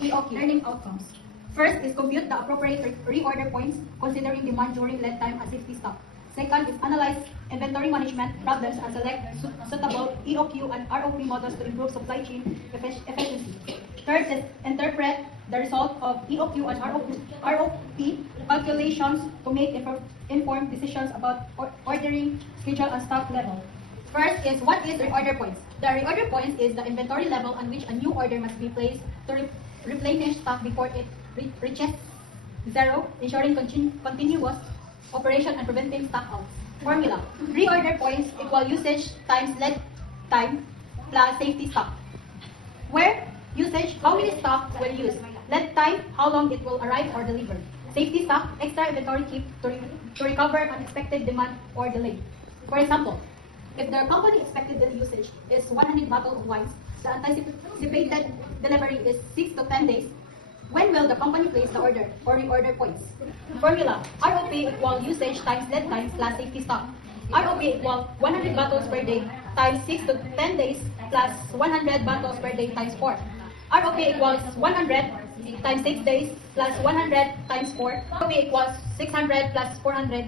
EOQ, learning outcomes. First is compute the appropriate reorder points considering demand during lead time and safety stock. Second is analyze inventory management problems and select suitable EOQ and ROP models to improve supply chain efficiency. Third is interpret the result of EOQ and ROP calculations to make informed decisions about ordering schedule and stock level. First is what is reorder points? The reorder points is the inventory level on which a new order must be placed to replenish stock before it reaches zero, ensuring continuous operation and preventing stock outs. Formula: reorder points equal usage times lead time plus safety stock. Where usage, how many stock will use? Lead time, how long it will arrive or deliver. Safety stock, extra inventory keep to recover unexpected demand or delay. For example, if the company expected daily usage is 100 bottles of wines, the anticipated delivery is 6 to 10 days. When will the company place the order or reorder points? Formula: ROP equal usage times lead time plus safety stock. ROP equal 100 bottles per day times 6 to 10 days plus 100 bottles per day times 4. ROP equals 100 times 6 days plus 100 times 4. ROP equals 600 plus 400.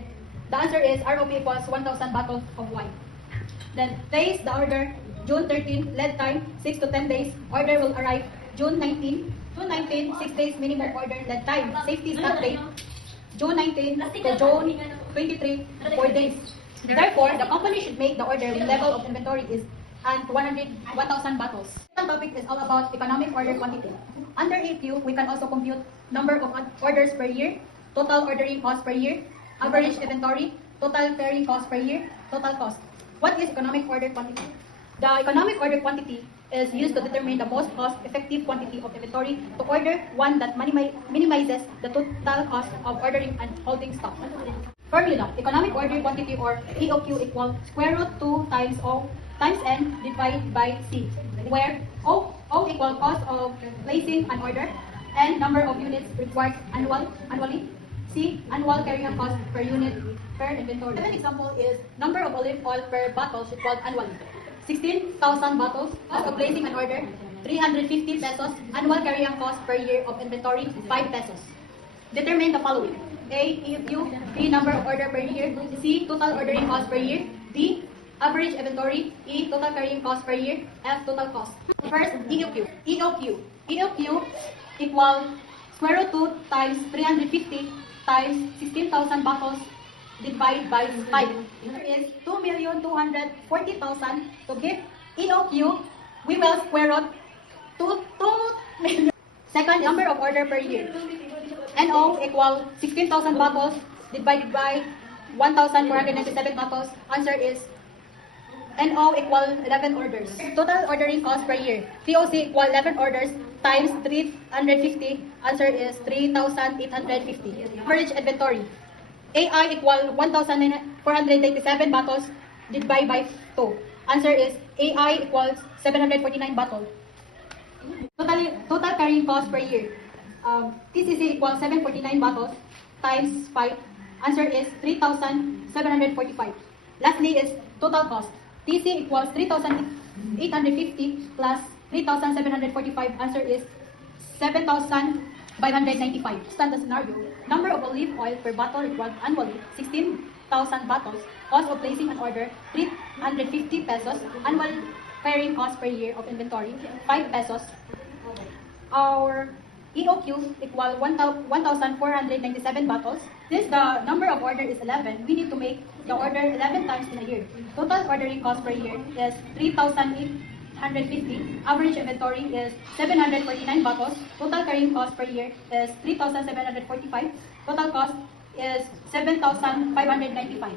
The answer is ROP equals 1,000 bottles of wine. Then place the order June 13, lead time 6 to 10 days. Order will arrive June 19. June 19, 6 days minimum order lead time. Safety stock date June 19 to June 23, 4 days. Therefore, the company should make the order when level of inventory is and 1,000 bottles. The topic is all about economic order quantity. Under EQ, we can also compute number of orders per year, total ordering cost per year, average inventory, total carrying cost per year, total cost. What is economic order quantity? The economic order quantity is used to determine the most cost-effective quantity of inventory to order one that minimizes the total cost of ordering and holding stock. Formula: economic order quantity or EOQ equal square root 2 times O times N divided by C, where O equal cost of placing an order, N number of units required annually, C annual carrying cost per unit per inventory. An example is number of olive oil per bottle equal annually. 16,000 bottles, cost of placing an order, 350 pesos, annual carrying cost per year of inventory, 5 pesos. Determine the following: A, EOQ, B, number of order per year, C, total ordering cost per year, D, average inventory, E, total carrying cost per year, F, total cost. First, EOQ. EOQ equal square root 2 times 350 times 16,000 bottles divided by 5. Here is 2,240,000. To get EOQ, we will square root 2 million. Second, number of order per year. NO equal 16,000 bottles divided by 1,497 bottles. Answer is NO equal 11 orders. Total ordering cost per year. TOC equal 11 orders times 350. Answer is 3,850. Average inventory. AI equal 1,497 bottles divided by 2. Answer is AI equals 749 bottles. Total carrying cost per year. TCC equals 749 bottles times 5. Answer is 3,745. Lastly is total cost. TC equals 3,850 plus 3,745. Answer is 7,595. Standard scenario. Number of olive oil per bottle required annually, 16,000 bottles. Cost of placing an order, 350 pesos. Annual carrying cost per year of inventory, 5 pesos. Our EOQ equal 1,497 bottles. Since the number of order is 11, we need to make the order 11 times in a year. Total ordering cost per year is 3,850. Average inventory is 749 bottles. Total carrying cost per year is 3,745. Total cost is 7,595.